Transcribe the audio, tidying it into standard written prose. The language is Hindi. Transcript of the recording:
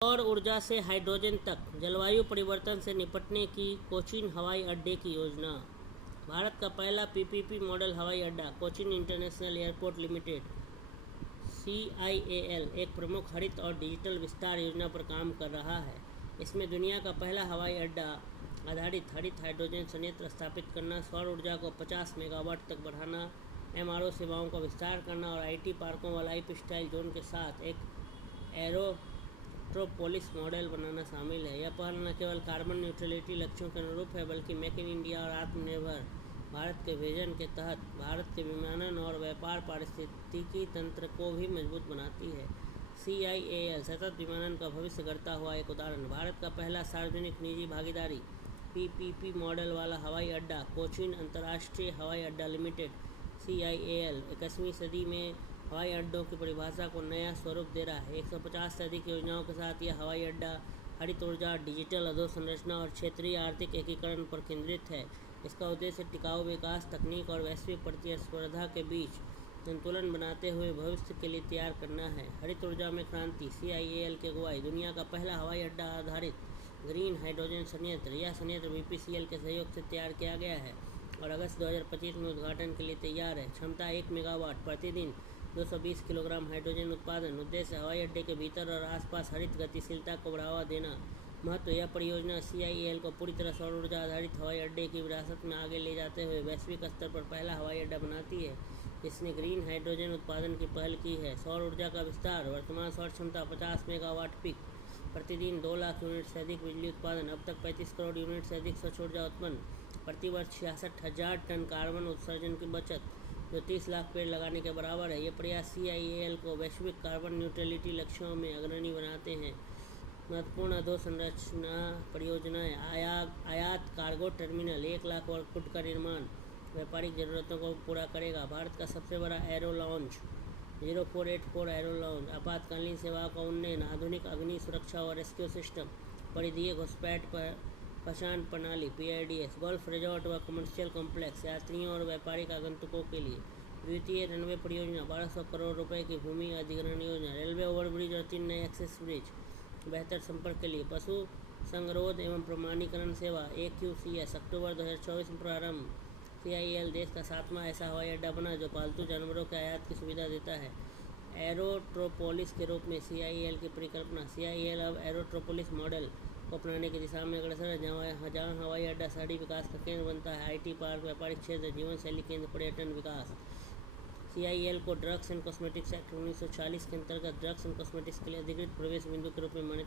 सौर ऊर्जा से हाइड्रोजन तक, जलवायु परिवर्तन से निपटने की कोचीन हवाई अड्डे की योजना। भारत का पहला पीपीपी मॉडल हवाई अड्डा Cochin international airport limited CIAL एक प्रमुख हरित और डिजिटल विस्तार योजना पर काम कर रहा है। इसमें दुनिया का पहला हवाई अड्डा आधारित हरित हाइड्रोजन संयंत्र स्थापित करना, सौर ऊर्जा को 50 मेगावाट तक बढ़ाना, MRO सेवाओं का विस्तार करना और IT पार्कों व लाइफस्टाइल जोन के साथ एक एरोट्रोपोलिस मॉडल बनाना शामिल है। यह पहल न केवल कार्बन न्यूट्रलिटी लक्ष्यों के अनुरूप है, बल्कि मेक इन इंडिया और आत्मनिर्भर भारत के विजन के तहत भारत के विमानन और व्यापार पारिस्थितिकी तंत्र को भी मजबूत बनाती है। CIAL सतत विमानन का भविष्य गढ़ता हुआ एक उदाहरण। भारत का पहला सार्वजनिक निजी भागीदारी PPP मॉडल वाला हवाई अड्डा कोचीन अंतर्राष्ट्रीय हवाई अड्डा लिमिटेड CIAL 21वीं सदी में हवाई अड्डों की परिभाषा को नया स्वरूप दे रहा है। 150 से अधिक योजनाओं के साथ यह हवाई अड्डा हरित ऊर्जा, डिजिटल अधोसंरचना और क्षेत्रीय आर्थिक एकीकरण पर केंद्रित है। इसका उद्देश्य टिकाऊ विकास, तकनीक और वैश्विक प्रतिस्पर्धा के बीच संतुलन बनाते हुए भविष्य के लिए तैयार करना है। हरित ऊर्जा में क्रांति। CIAL की अगुवाई। दुनिया का पहला हवाई अड्डा आधारित ग्रीन हाइड्रोजन संयंत्र। यह संयंत्र BPCL के सहयोग से तैयार किया गया है और अगस्त 2025 में उद्घाटन के लिए तैयार है। क्षमता 1 मेगावाट, प्रतिदिन 220 किलोग्राम हाइड्रोजन उत्पादन। उद्देश्य हवाई अड्डे के भीतर और आसपास हरित गतिशीलता को बढ़ावा देना। महत्व। यह परियोजना CIAL को पूरी तरह सौर ऊर्जा आधारित हवाई अड्डे की विरासत में आगे ले जाते हुए वैश्विक स्तर पर पहला हवाई अड्डा बनाती है जिसने ग्रीन हाइड्रोजन उत्पादन की पहल की है। सौर ऊर्जा का विस्तार। वर्तमान सौर क्षमता 50 मेगावाट पीक, प्रतिदिन 2 लाख यूनिट से अधिक बिजली उत्पादन। अब तक 35 करोड़ यूनिट से अधिक स्वच्छ ऊर्जा उत्पन्न। प्रतिवर्ष 66,000 टन कार्बन उत्सर्जन की बचत, जो 30 लाख पेड़ लगाने के बराबर है। ये प्रयास CIAL को वैश्विक कार्बन न्यूट्रलिटी लक्ष्यों में अग्रणी बनाते हैं। महत्वपूर्ण अधोसंरचना परियोजनाएं। आयात कार्गो टर्मिनल 1 लाख वर्ग फुट का निर्माण व्यापारिक जरूरतों को पूरा करेगा। भारत का सबसे बड़ा एरो लॉन्च 0484 एरो लॉन्च। आपातकालीन सेवाओं का उन्नयन। आधुनिक अग्नि सुरक्षा और रेस्क्यू सिस्टम। परिधीय घुसपैठ पर पहचान प्रणाली PIDS। गोल्फ रिजॉर्ट व कमर्शियल कॉम्प्लेक्स यात्रियों और व्यापारिक आगंतुकों के लिए। द्वितीय रनवे परियोजना 1200 करोड़ रुपए की भूमि अधिग्रहण योजना। रेलवे ओवरब्रिज और 3 नए एक्सेस ब्रिज बेहतर संपर्क के लिए। पशु संगरोध एवं प्रमाणीकरण सेवा AQCS। अक्टूबर 2024 में प्रारंभ। CIAL देश का 7वां ऐसा हवाई अड्डा बना जो पालतू जानवरों के आयात की सुविधा देता है। एरोट्रोपोलिस के रूप में CIAL की परिकल्पना। CIAL अब एरोट्रोपोलिस मॉडल को अपनाने की दिशा में अग्रसर है, जहाँ हवाई अड्डा शहरी विकास का केंद्र बनता है। IT पार्क, व्यापारिक क्षेत्र, जीवन शैली केंद्र, पर्यटन विकास। CIAL को ड्रग्स एंड कॉस्मेटिक्स एक्ट 1940 के अंतर्गत ड्रग्स एंड कॉस्मेटिक्स के लिए अधिकृत प्रवेश बिंदु के रूप में मान्यता